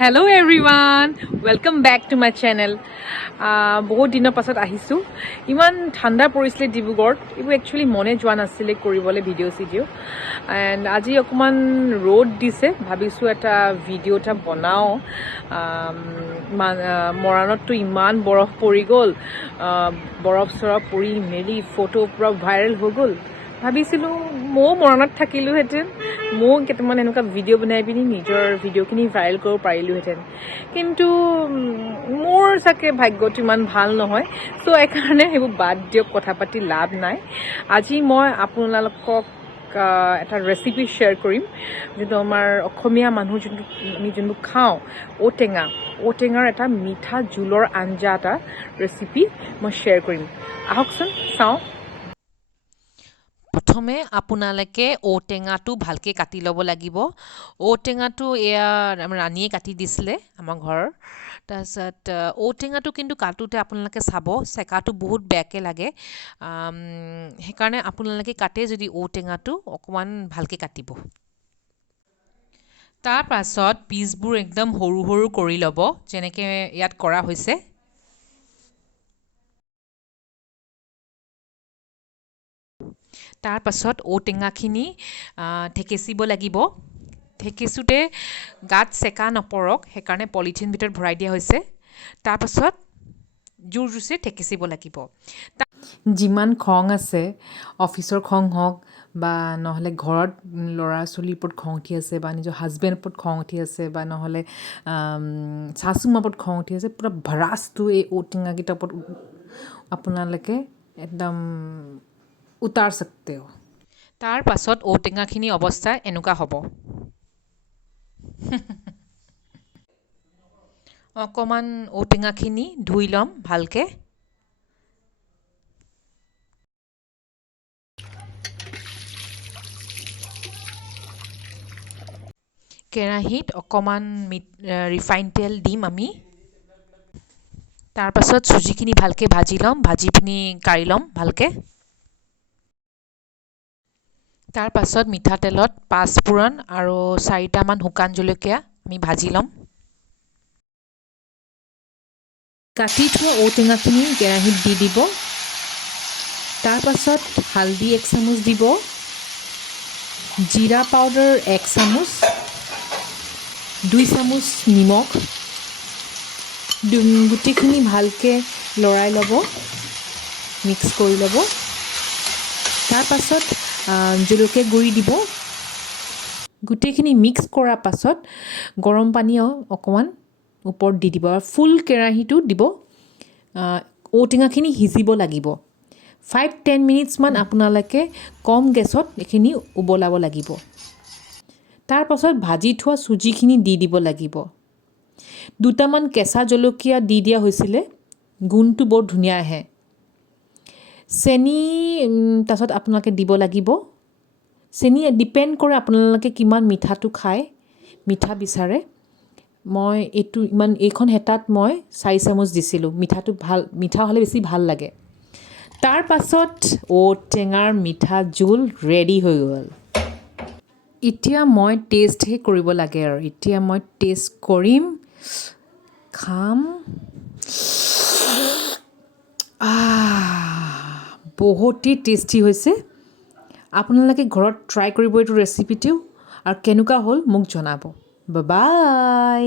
Hello everyone, welcome back to my channel. বহুত দিনৰ পাছত আহিছো ইমান ঠাণ্ডা পৰিছিলে ডিব্ৰুগড়ত ইবো একচুয়ালি মনে যোৱা নাছিলে কৰিবলে ভিডিও এন্ড আজি অকমান ৰ'দ দিছে ভাবিছো এটা ভিডিও এটা বনাও মৰাণতটো ইমান বৰফ পৰি গ'ল বৰফ সৰফ পৰি মেলি ফটো পুৰা ভাইৰেল হৈ গ'ল ভাবিছিলো মই মৰণত থাকিলো হেতেন মই কেইটামান এনেকুৱা ভিডিও বনাই পিনি নিজৰ ভিডিওখিনি ভাইৰেল কৰিব পাৰিলো হেতেন কিন্তু মোৰ সাকে ভাগ্যটো ইমান ভাল নহয় সো এইকাৰণে হেবু বাদ দিয়ক কথা পাতি লাভ নাই আজি মই আপোনালোকক এটা ৰেচিপি শেয়াৰ কৰিম যেটো আমাৰ অসমীয়া মানুহ যেটো আমি যেটো খাও ওটেঙাৰ এটা মিঠা জোলৰ আঞ্জা এটা ৰেচিপি মই শেয়াৰ কৰিম আহকচোন চাও প্ৰথমে আপোনালোকে ওটেঙাটো ভালকে কাটি ল'ব লাগিব ওটেঙাটো এয়া ৰাণীয়ে কাটি দিছিলে আমাৰ ঘৰৰ তাৰছত ওটেঙাটো কিন্তু কাটোতে আপোনালোকে চাব সেকাটো বহুত বেয়াকে লাগে হেকাৰণে আপোনালোকে কাটে যদি ওটেঙাটো অকমান ভালকে কাটিব তাৰ পাছত পিচবোৰ একদম সৰু সৰু কৰি ল'ব যেনেকে ইয়াত কৰা হৈছে তাৰ পাছত ওটেঙাখিনি ঠেকেচিব লাগিব ঠেকেচুতে গাত সেকা নপৰক হেকাৰণে পলিথিন ভিতৰত ভৰাই দিয়া হৈছে তাৰ পাছত জোৰ জুছে ঠেকেচিব লাগিব যিমান খং আছে অফিচৰ খং হওক বা নহলে ঘৰত লৰা চলিৰ ওপৰত খং উঠি আছে বা নিজৰ হাজবেণ্ডৰ ওপৰত খং উঠি আছে বা নহলে শাশুমাৰ ওপৰত খং উঠি আছে পুৰা ভৰাসটো এই ওটেঙা কিটাৰ ওপৰত আপোনালোকে একদম উতাৰ सकते हो তাৰ পাছত ওটেঙাখিনি অৱস্থা এনেকুৱা হ'ব অকমান ওটেঙাখিনি ধুই লম ভালকে কেৰাহীত অকমান ৰিফাইন তেল দিম আমি তাৰ পাছত সুজিখিনি ভালকে ভাজি লম ভাজি পিনি কাঢ়ি লম ভালকে তাৰ পাছত মিঠা তেলত পাঁচফোৰণ আৰু 4টা মান শুকান জলকীয়া আমি ভাজি লম কাটি থোৱা ওটেঙাখিনি কেৰাহীত দি দিব তাৰ পাছত হালধি 1 চামুচ দিব জিৰা পাউডাৰ 1 চামুচ 2 চামুচ নিমখ গুটিখিনি ভালকে লৰাই ল'ব মিক্স কৰি ল'ব তাৰ পাছত জলকীয়া গুড়ি দিব গুটিখিনি মিক্স কৰাৰ পাছত গৰম পানী অকমান ওপৰত দি দিব আৰু ফুল কেৰাহীটো দিব ওটেঙাখিনি হিজিব লাগিব 5-10 মিনিটস মান আপোনালোকে কম গেছত এখিনি উবলাব লাগিব তাৰ পাছত ভাজি থোৱা সুজিখিনি দি দিব লাগিব দুটামান কেঁচা জলকীয়া দি দিয়া হৈছিলে গুণটো বৰ ধুনীয়া আহে চেনি তাছত আপোনালোকে দিব লাগিব চেনি ডিপেন্ড কৰে আপোনালোকে কিমান মিঠাটো খায় মিঠা বিচাৰে মই এইখন হেতাত মই 4 চামুচ দিছিলো মিঠাটো ভাল মিঠা হলে বেছি ভাল লাগে তাৰ পাছত ওটেঙাৰ মিঠা জোল ৰেডি হৈ গ'ল এতিয়া মই টেষ্ট হে কৰিব লাগে আৰু এতিয়া মই টেষ্ট কৰিম খাম বহুতই টেষ্টি হৈছে আপোনালোকে ঘৰত ট্ৰাই কৰিব এইটো ৰেচিপিটো আৰু কেনেকুৱা হ'ল মোক জনাব বাই বাই